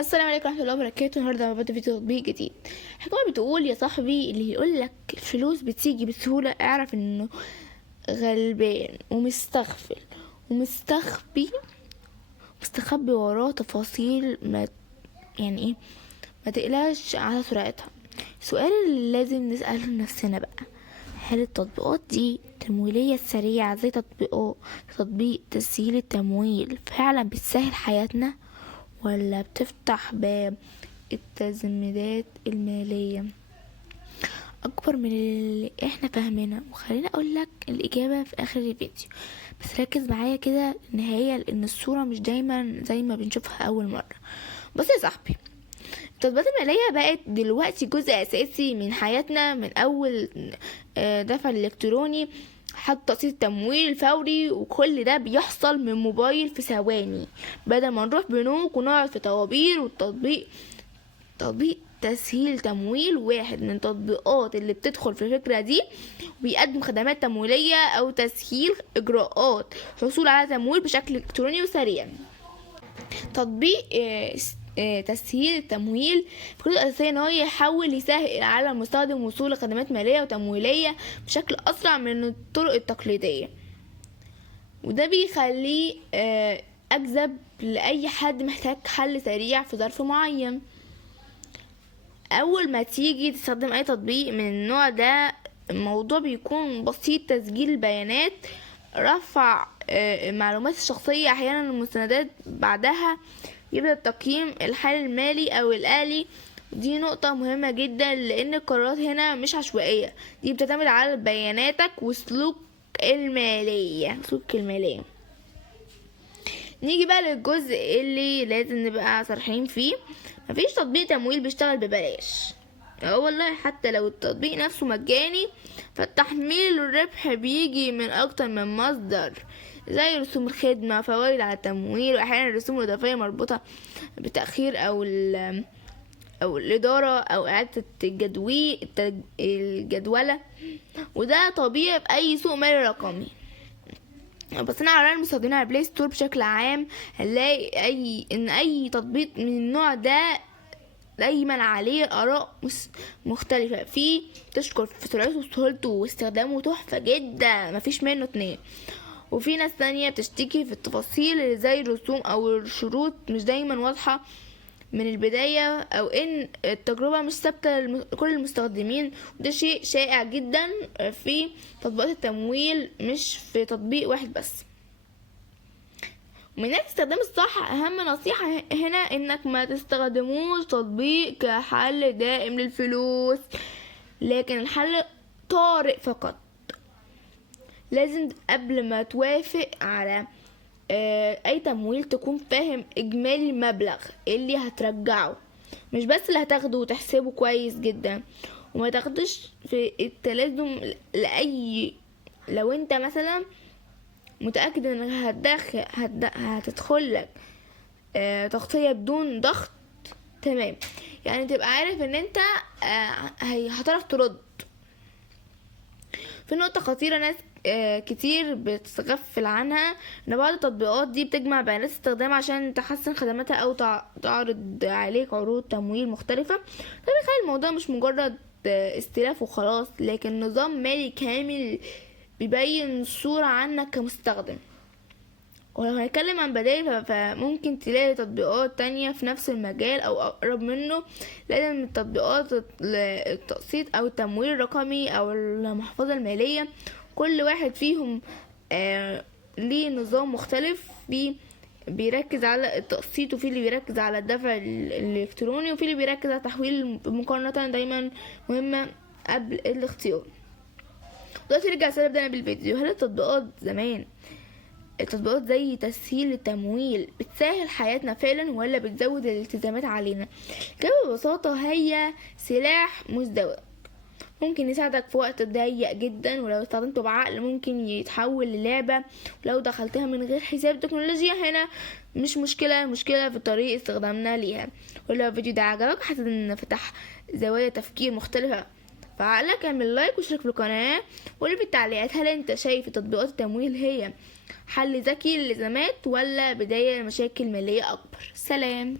السلام عليكم ورحمة الله وبركاته. النهارده بدأ في تطبيق جديد. حكاية بتقول يا صاحبي اللي يقول لك الفلوس بتيجي بسهولة اعرف انه غلبان ومستغفل ومستخبي وراه تفاصيل ما يعني ايه ما تقلقش على سرعتها. السؤال اللي لازم نسأله لنفسنا بقى، هل التطبيقات دي التمويلية السريعة زي تطبيق تسهيل التمويل فعلا بتسهل حياتنا، ولا بتفتح باب التزميدات المالية أكبر من اللي احنا فاهمينها؟ وخليني أقولك الإجابة في آخر الفيديو، بس ركز معايا كده النهاية لأن الصورة مش دايما زي ما بنشوفها أول مرة. بص يا صاحبي، التطبيقات المالية بقت دلوقتي جزء أساسي من حياتنا، من أول دفع الإلكتروني حتى تقسيط تمويل فوري، وكل ده بيحصل من موبايل في ثواني بدل ما نروح بنوك ونقعد في طوابير. تطبيق تسهيل تمويل واحد من التطبيقات اللي بتدخل في الفكرة دي وبيقدم خدمات تمويلية أو تسهيل إجراءات حصول على تمويل بشكل إلكتروني وسريع. تطبيق تسهيل التمويل فكرته الأساسية إن هو يسهل على المستخدم وصول لخدمات مالية وتمويلية بشكل أسرع من الطرق التقليدية، وده بيخليه أجذب لأي حد محتاج حل سريع في ظرف معين. أول ما تيجي تستخدم أي تطبيق من النوع ده الموضوع بيكون بسيط: تسجيل البيانات، رفع المعلومات الشخصية، أحيانا المستندات، بعدها يبدأ تقييم الحال المالي أو الآلي. دي نقطة مهمة جدا لأن القرارات هنا مش عشوائية، دي بتعتمد على بياناتك وسلوك المالية. نيجي بقى للجزء اللي لازم نبقى صريحين فيه: مفيش تطبيق تمويل بيشتغل ببلاش. والله حتى لو التطبيق نفسه مجاني فالتحميل والربح بيجي من اكتر من مصدر، زي رسوم الخدمة، فوائد على التمويل، واحيانا الرسوم الاضافية مربوطة بتأخير او الادارة او اعادة الجدولة، وده طبيعي في اي سوق مالي رقمي. بس انا على المستخدمين على بلاي ستور بشكل عام هنلاقي اي تطبيق من النوع ده دايما عليه اراء مختلفة فيه، تشكر في سرعته وسهولته واستخدامه تحفة جدا مفيش منه اتنين، وفي ناس تانية بتشتكي في التفاصيل اللي زي الرسوم او الشروط مش دايما واضحة من البداية، او ان التجربة مش ثابتة لكل المستخدمين، وده شيء شائع جدا في تطبيقات التمويل مش في تطبيق واحد بس. ومن الاستخدام الصح اهم نصيحة هنا انك ما تستخدموش تطبيق كحل دائم للفلوس، لكن الحل طارئ فقط. لازم قبل ما توافق على اي تمويل تكون فاهم اجمالي المبلغ اللي هترجعه، مش بس اللي هتاخده، وتحسبه كويس جدا وما تاخدش في التلازم لو انت مثلا متأكد انك هتدخلك تغطية بدون ضغط، تمام، يعني تبقى عارف ان انت هتعرف ترد. في نقطة خطيرة ناس كتير بتغفل عنها، ان بعض التطبيقات دي بتجمع بيانات استخدام عشان تحسن خدماتها او تعرض عليك عروض تمويل مختلفة. ده بيخلي الموضوع مش مجرد استلاف وخلاص، لكن نظام مالي كامل بيبين صورة عنك كمستخدم. ولو هنتكلم عن بدائل فممكن تلاقي تطبيقات تانية في نفس المجال او اقرب منه. لازم التطبيقات التقسيط او التمويل الرقمي او المحفظة المالية كل واحد فيهم ليه نظام مختلف، بيركز على التقسيط، وفي اللي بيركز على الدفع الالكتروني، وفي اللي بيركز على التحويل. مقارنة دايما مهمة قبل الاختيار. دلوقتي نرجع نبدأ بالفيديو. هل التطبيقات زي تسهيل التمويل بتسهل حياتنا فعلا ولا بتزود الالتزامات علينا؟ الإجابة ببساطة هي سلاح مزدوج، ممكن يساعدك في وقت ضيق جدا، ولو استخدمته بعقل ممكن يتحول للعبة، ولو دخلتها من غير حساب. التكنولوجيا هنا مش مشكلة في طريقة استخدامنا ليها. ولو الفيديو ده عجبك حاسس ان فتح زوايا تفكير مختلفة في عقلك، اعمل لايك واشترك في القناة وقولي في التعليقات هل انت شايف تطبيقات التمويل هي حل ذكي للأزمات ولا بداية لمشاكل مالية أكبر. سلام.